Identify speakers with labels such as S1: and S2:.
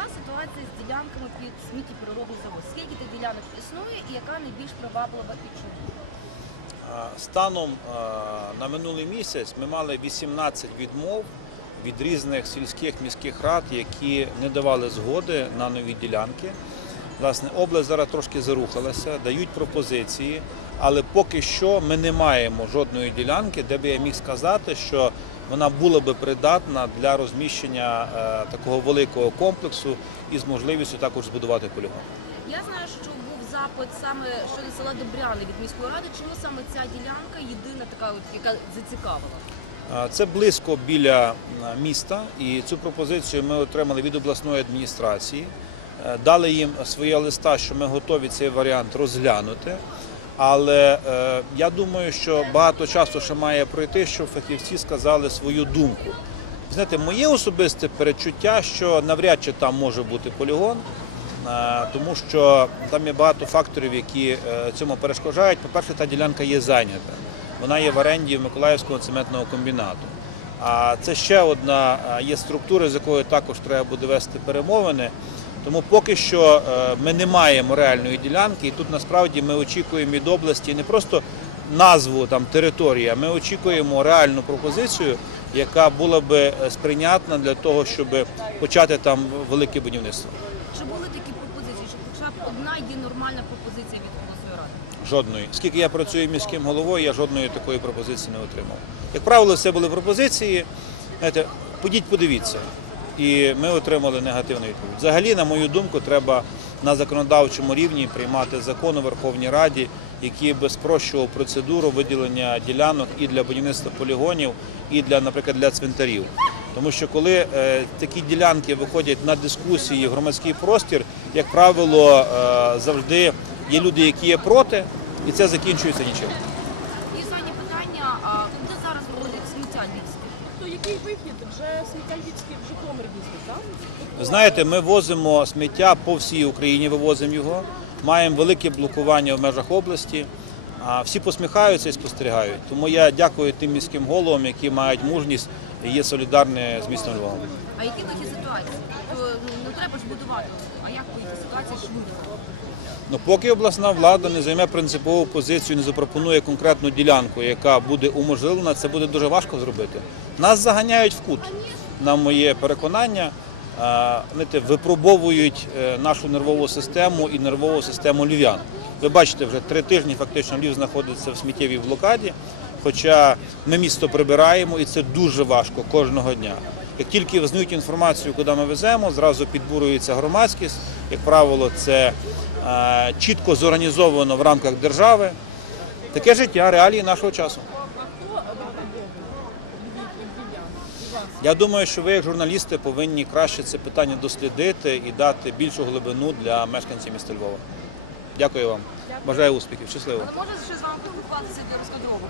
S1: яка ситуація з ділянками під сміттєпереробний завод? Скільки тих ділянок існує і яка найбільш приваблива і чому?
S2: Станом на минулий місяць ми мали 18 відмов від різних сільських міських рад, які не давали згоди на нові ділянки. Власне, область зараз трошки зарухалася, дають пропозиції, але поки що ми не маємо жодної ділянки, де би я міг сказати, що вона була би придатна для розміщення е, такого великого комплексу і з можливістю також збудувати полігон.
S1: Я знаю, що був запит саме щодо села Добряни від міської ради. Чому саме ця ділянка єдина така, от, яка зацікавила?
S2: Це близько біля міста, і цю пропозицію ми отримали від обласної адміністрації. Е, Дали їм своє листа, що ми готові цей варіант розглянути. Але е, я думаю, що багато часу ще має пройти, щоб фахівці сказали свою думку. Знаєте, моє особисте перечуття, що навряд чи там може бути полігон, е, тому що там є багато факторів, які е, цьому перешкоджають. По-перше, та ділянка є зайнята. Вона є в оренді Миколаївського цементного комбінату. А це ще одна е, є структура, з якою також треба буде вести перемовини. Тому поки що е, ми не маємо реальної ділянки, і тут насправді ми очікуємо від області не просто назву там території, а ми очікуємо реальну пропозицію, яка була би е, сприйнятна для того, щоб почати там велике будівництво.
S1: Чи були такі пропозиції? Що хоча б одна є нормальна пропозиція від обласної ради?
S2: Жодної. Скільки я працюю міським головою, я жодної такої пропозиції не отримав. Як правило, це були пропозиції. Знаєте, подіть, подивіться. І ми отримали негативну відповідь. Взагалі, на мою думку, треба на законодавчому рівні приймати закон у Верховній Раді, який би спрощував процедуру виділення ділянок і для будівництва полігонів, і для, наприклад, для цвинтарів. Тому що коли е, такі ділянки виходять на дискусії в громадський простір, як правило, е, завжди є люди, які є проти, і це закінчується нічим.
S1: І останнє питання, а де зараз виводять сміття львівське?
S3: То який вихід? Вже сміття львівське в Житомир їздить, так?
S2: Ви Знаєте, ми возимо сміття по всій Україні, вивозимо його. Маємо велике блокування в межах області. А всі посміхаються і спостерігають. Тому я дякую тим міським головам, які мають мужність і є солідарні з містом Львовом.
S1: А які такі ситуації? Ну, не треба ж будувати. А як вийти з ситуації швидко?
S2: Ну, поки обласна влада не займе принципову позицію, не запропонує конкретну ділянку, яка буде уможливлена, це буде дуже важко зробити. Нас заганяють в кут, на моє переконання. А, знаєте, випробовують е, нашу нервову систему і нервову систему львів'ян. Ви бачите, вже три тижні фактично Львів знаходиться в сміттєвій блокаді, хоча ми місто прибираємо, і це дуже важко кожного дня. Як тільки визнають інформацію, куди ми веземо, зразу підбурюється громадськість. Як правило, це е, чітко зорганізовано в рамках держави. Таке життя, реалії нашого часу.
S3: А хто випробовує Львів і львів'ян? І вас?
S2: Я думаю, що ви, як журналісти, повинні краще це питання дослідити і дати більшу глибину для мешканців міста Львова. Дякую вам. Бажаю успіхів. Щасливо.
S1: Але може ще з вами поспілкуватися для розкадрову?